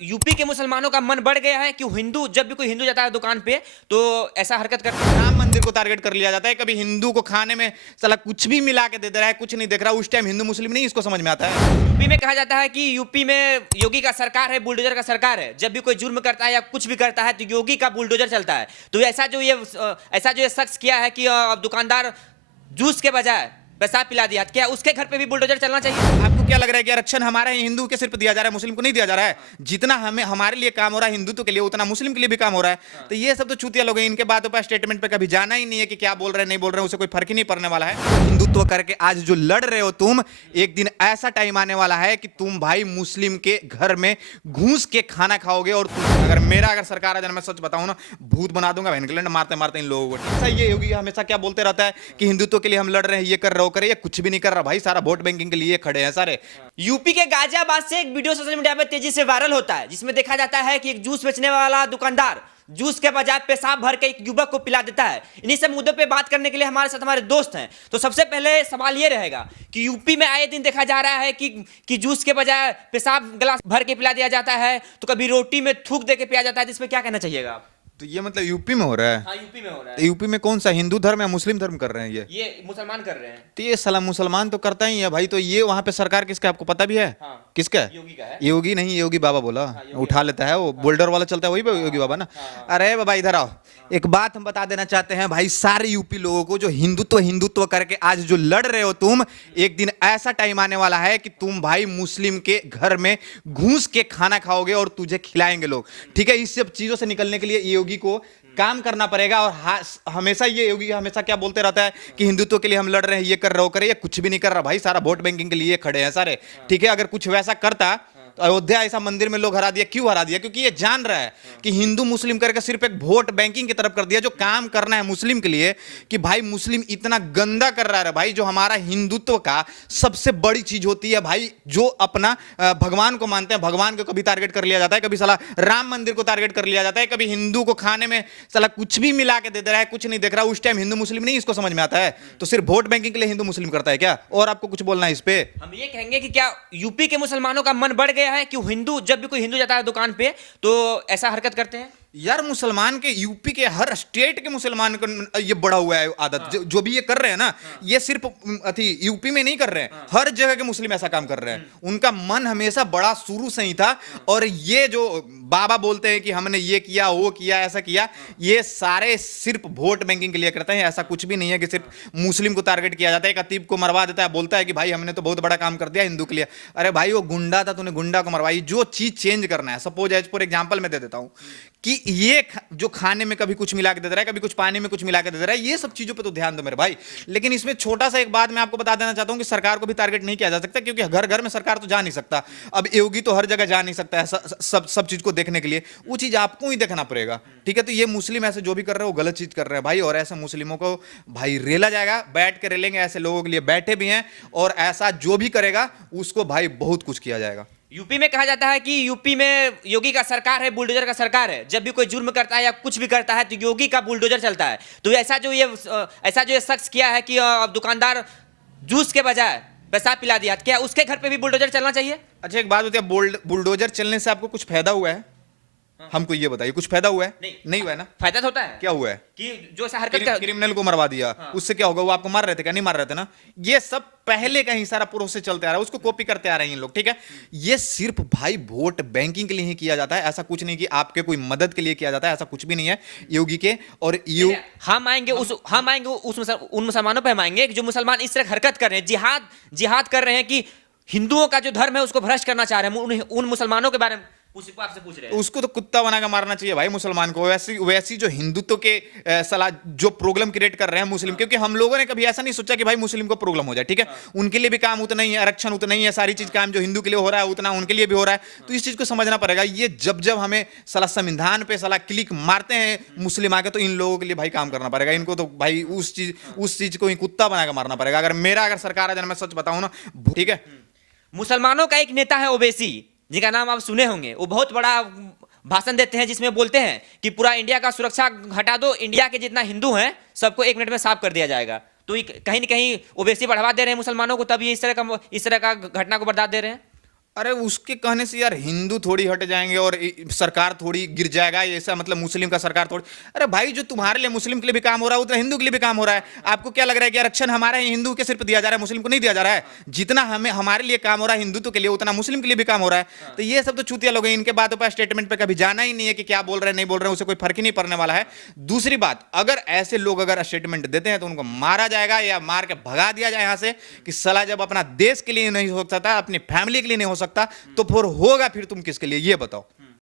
UP के मुसलमानों का मन बढ़ गया है कि हिंदू जब भी कोई हिंदू जाता है दुकान पे तो ऐसा हरकत करता है। राम मंदिर को टारगेट कर लिया जाता है। कभी हिंदू को खाने में साला कुछ भी मिला के दे दे रहा है, कुछ नहीं देख रहा। उस टाइम हिंदू मुस्लिम नहीं इसको समझ में आता है। यूपी में कहा जाता है कि यूपी में योगी का सरकार है, बुलडोजर का सरकार है। जब भी कोई जुर्म करता है या कुछ भी करता है तो योगी का बुलडोजर चलता है। तो ऐसा जो ये शख्स किया है कि दुकानदार जूस के बजाय पेशाब पिला दिया, क्या उसके घर पे भी बुलडोजर चलना चाहिए? आपको क्या लग रहा है कि आरक्षण हमारा है हिंदू के सिर्फ दिया जा रहा है, मुस्लिम को नहीं दिया जा रहा है? जितना हमें हमारे लिए काम हो रहा है हिंदुत्व के लिए, उतना मुस्लिम के लिए भी काम हो रहा है। तो ये सब तो चूतिया लोग हैं। इनके बातों पर स्टेटमेंट पे कभी जाना ही नहीं है कि क्या बोल रहे हैं नहीं बोल रहे हैं, उसे कोई फर्क ही नहीं पड़ने वाला है। हिंदुत्व करके आज जो लड़ रहे हो तुम, एक दिन ऐसा टाइम आने वाला है कि तुम भाई मुस्लिम के घर में घूस के खाना खाओगे। और अगर सरकार आ जाए, मैं सच बताऊं ना, भूत बना दूंगा इंग्लैंड मारते मारते इन लोगों को। ये योगी हमेशा क्या बोलते रहता है कि हिंदुत्व के लिए हम लड़ रहे हैं, ये कर रहे हो करे, ये कुछ भी नहीं कर रहा भाई। सारा वोट बैंकिंग के लिए खड़े हैं सारे। यूपी के गाजियाबाद से एक वीडियो सोशल मीडिया पे तेजी से वायरल होता है, जिसमें देखा जाता है कि एक जूस बेचने वाला दुकानदार जूस के बजाय पेशाब भर के एक युवक को पिला देता है। इन्हीं सब मुद्दों पे बात करने के लिए हमारे साथ हमारे दोस्त हैं। तो सबसे पहले सवाल ये रहेगा कि यूपी में आए दिन देखा जा रहा है कि जूस के बजाय पेशाब गिलास भर के पिला दिया जाता है, तो कभी रोटी में थूक दे के पिया जाता है। जिसमें क्या कहना चाहिएगा आप? तो ये मतलब यूपी में हो रहा है? हाँ, यूपी में हो रहा तो है। यूपी में कौन सा हिंदू धर्म या मुस्लिम धर्म कर रहे हैं ये मुसलमान कर रहे हैं। तो ये साला मुसलमान तो करता ही है भाई। तो ये वहां पे सरकार किसका आपको पता भी है? हाँ, किसका है? योगी का है। योगी नहीं, योगी बाबा बोला। योगी उठा लेता है वो, बोल्डर वाला चलता है वही योगी बाबा ना। अरे बाबा इधर आओ। एक बात हम बता देना चाहते हैं भाई सारे यूपी लोगों को, जो हिंदुत्व हिंदुत्व करके आज जो लड़ रहे हो तुम, एक दिन ऐसा टाइम आने वाला है कि तुम भाई मुस्लिम के घर में घूस के खाना खाओगे और तुझे खिलाएंगे लोग। ठीक है, इस सब चीजों से निकलने के लिए योगी को काम करना पड़ेगा। और हमेशा ये योगी हमेशा क्या बोलते रहता है कि हिंदुत्व के लिए हम लड़ रहे हैं, ये कर रहे हो करे, ये कुछ भी नहीं कर रहा भाई। सारा वोट बैंकिंग के लिए खड़े हैं सारे। ठीक है, अगर कुछ वैसा करता तो अयोध्या ऐसा मंदिर में लोग हरा दिया। क्यों हरा दिया? क्योंकि ये जान रहा है कि हिंदू मुस्लिम करके सिर्फ एक वोट बैंकिंग की तरफ कर दिया। जो काम करना है मुस्लिम के लिए, कि भाई मुस्लिम इतना गंदा कर रहा है भाई। जो हमारा हिंदुत्व का सबसे बड़ी चीज होती है भाई, जो अपना भगवान को मानते हैं, भगवान को कभी टारगेट कर लिया जाता है, कभी साला राम मंदिर को टारगेट कर लिया जाता है, कभी हिंदू को खाने में साला कुछ भी मिला के दे दे रहा है, कुछ नहीं देख रहा। उस टाइम हिंदू मुस्लिम नहीं इसको समझ में आता है। तो सिर्फ वोट बैंकिंग के लिए हिंदू मुस्लिम करता है क्या? और आपको कुछ बोलना है इस पे? हम ये कहेंगे कि क्या यूपी के मुसलमानों का मन बढ़ गया है कि हिंदू जब भी कोई हिंदू जाता है दुकान पे तो ऐसा हरकत करते हैं? यार मुसलमान के, यूपी के हर स्टेट के मुसलमान को ये बड़ा हुआ है आदत। जो भी ये कर रहे हैं ना, ये सिर्फ अथी यूपी में नहीं कर रहे हैं, हर जगह के मुस्लिम ऐसा काम कर रहे हैं। उनका मन हमेशा बड़ा शुरू से ही था। और ये जो बाबा बोलते हैं कि हमने ये किया वो किया ऐसा किया, ये सारे सिर्फ वोट बैंकिंग के लिए करते हैं। ऐसा कुछ भी नहीं है कि सिर्फ मुस्लिम को टारगेट किया जाता है। एक अतीब को मरवा देता है, बोलता है कि भाई हमने तो बहुत बड़ा काम कर दिया हिंदू के लिए। अरे भाई वो गुंडा था, तूने गुंडा को मरवाई। जो चीज चेंज करना है, सपोज एज फॉर एग्जांपल मैं दे देता हूं कि ये जो खाने में कभी कुछ मिला के दे रहा है, कभी कुछ पानी में कुछ मिला के दे रहा है, ये सब चीजों पे तो ध्यान दो मेरे भाई। लेकिन इसमें छोटा सा एक बात मैं आपको बता देना चाहता हूं कि सरकार को भी टारगेट नहीं किया जा सकता, क्योंकि घर घर में सरकार तो जा नहीं सकता। अब योगी तो हर जगह जा नहीं सकता है सब चीज को देखने के लिए। वो चीज आपको ही देखना पड़ेगा। ठीक है, तो ये मुस्लिम ऐसे जो भी कर रहे हैं वो गलत चीज कर रहे हैं भाई। और ऐसे मुस्लिमों को भाई रेला जाएगा, बैठ के रेलेंगे। ऐसे लोगों के लिए बैठे भी हैं, और ऐसा जो भी करेगा उसको भाई बहुत कुछ किया जाएगा। यूपी में कहा जाता है कि यूपी में योगी का सरकार है, बुलडोजर का सरकार है। जब भी कोई जुर्म करता है या कुछ भी करता है तो योगी का बुलडोजर चलता है। तो ऐसा जो ये शख्स किया है कि दुकानदार जूस के बजाय पेशाब पिला दिया, क्या उसके घर पे भी बुलडोजर चलना चाहिए? अच्छा एक बात होती है, बुलडोजर चलने से आपको कुछ फायदा हुआ है? हमको ये बताइए, कुछ फायदा हुआ है? नहीं हुआ है ना। फायदा तो होता है। क्या हुआ है? कि जो ऐसा हरकत कर क्रिमिनल को मरवा दिया। उससे क्या होगा? वो आपको मार रहे थे क्या? नहीं मार रहे थे ना। ये सब पहले का ही सारा प्रोसेस चलते आ रहा है, उसको कॉपी करते आ रहे हैं ये लोग। ठीक है, ये सिर्फ भाई वोट बैंकिंग के लिए ही किया जाता है। ऐसा कुछ नहीं कि आपके कोई मदद के लिए किया जाता है, ऐसा कुछ भी नहीं है योगी के। और हम आएंगे उन मुसलमानों पे हम आएंगे जो मुसलमान इस तरह हरकत कर रहे हैं, जिहाद कर रहे हैं, कि हिंदुओं का जो धर्म है उसको भ्रष्ट करना चाह रहे हैं। उन मुसलमानों के बारे में आपसे पूछ रहे हैं। उसको तो कुत्ता बनाकर मारना चाहिए भाई मुसलमान को। वैसी जो हिंदुत्व के सलाह जो प्रॉब्लम क्रिएट कर रहे हैं मुस्लिम, क्योंकि हम लोगों ने कभी ऐसा नहीं सोचा कि भाई मुस्लिम को प्रॉब्लम हो जाए। ठीक है, उनके लिए भी काम उतना ही है, आरक्षण उतना ही है, सारी चीज काम जो हिंदू के लिए हो रहा है उतना उनके लिए भी हो रहा है। तो इस चीज को समझना पड़ेगा। ये जब हमें सला संविधान पे सला क्लिक मारते हैं मुस्लिम आके, तो इन लोगों के लिए भाई काम करना पड़ेगा। इनको तो भाई उस चीज को ही कुत्ता बनाकर मारना पड़ेगा। अगर सरकार आ जाए, मैं सच बताऊं ना, ठीक है। मुसलमानों का एक नेता है ओवैसी, जिनका नाम आप सुने होंगे। वो बहुत बड़ा भाषण देते हैं जिसमें बोलते हैं कि पूरा इंडिया का सुरक्षा हटा दो, इंडिया के जितना हिंदू हैं सबको 1 मिनट में साफ कर दिया जाएगा। तो कहीं न कहीं ओवैसी बढ़ावा दे रहे हैं मुसलमानों को, तब ये इस तरह का घटना को बर्दाश्त दे रहे हैं। अरे उसके कहने से यार हिंदू थोड़ी हट जाएंगे और सरकार थोड़ी गिर जाएगा, ऐसा मतलब मुस्लिम का सरकार थोड़ी। अरे भाई, जो तुम्हारे लिए मुस्लिम के लिए भी काम हो रहा है उतना हिंदू के लिए भी काम हो रहा है। आपको क्या लग रहा है कि आरक्षण हमारा ही हिंदू के सिर्फ दिया जा रहा है, मुस्लिम को नहीं दिया जा रहा है? जितना हमें हमारे लिए काम हो रहा है हिंदुत्व के लिए, उतना मुस्लिम के लिए भी काम हो रहा है। तो ये सब तो चूतिया लोग हैं, इनके बातों पर स्टेटमेंट पे कभी जाना ही नहीं है कि क्या बोल रहे हैं नहीं बोल रहे हैं, उसे कोई फर्क ही नहीं पड़ने वाला है। दूसरी बात, अगर ऐसे लोग अगर स्टेटमेंट देते हैं तो उनको मारा जाएगा या मार के भगा दिया जाए यहां से, कि साला जब अपना देश के लिए नहीं हो सकता, अपनी फैमिली के लिए नहीं हो सकता, तो फिर होगा फिर तुम किसके लिए, ये बताओ।